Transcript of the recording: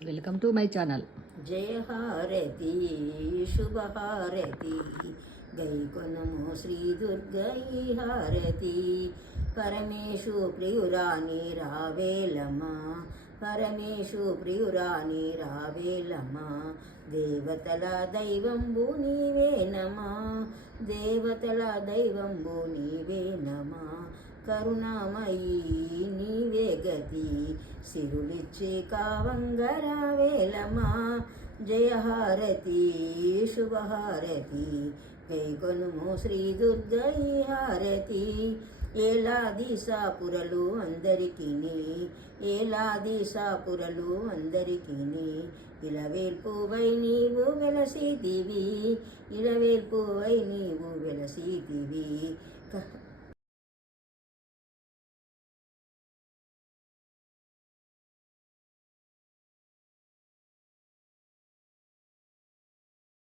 Welcome to my channel. జయ హారతి శుభహారతి గైకొనము శ్రీ దుర్గై హారతి పరమేశు ప్రియురాణి రావేలమా పరమేశు ప్రియురాణి రావేలమా దేవతల దైవంబు నీవేనమా దేవతల దైవంబు నీవేనమా కరుణామయీ నీవే గతి. సిరులిచ్చి కావంగరావేలమా జయహారతి శుభహారతి కైకొనుము శ్రీ దుర్గై హారతి. ఏలాది సాపురలు అందరికీ ఏలాది సాపురలు అందరికీ ఇలవేల్పువై నీవు వెలసిదివి ఇలవేల్పువై నీవు వెలసిదివి క-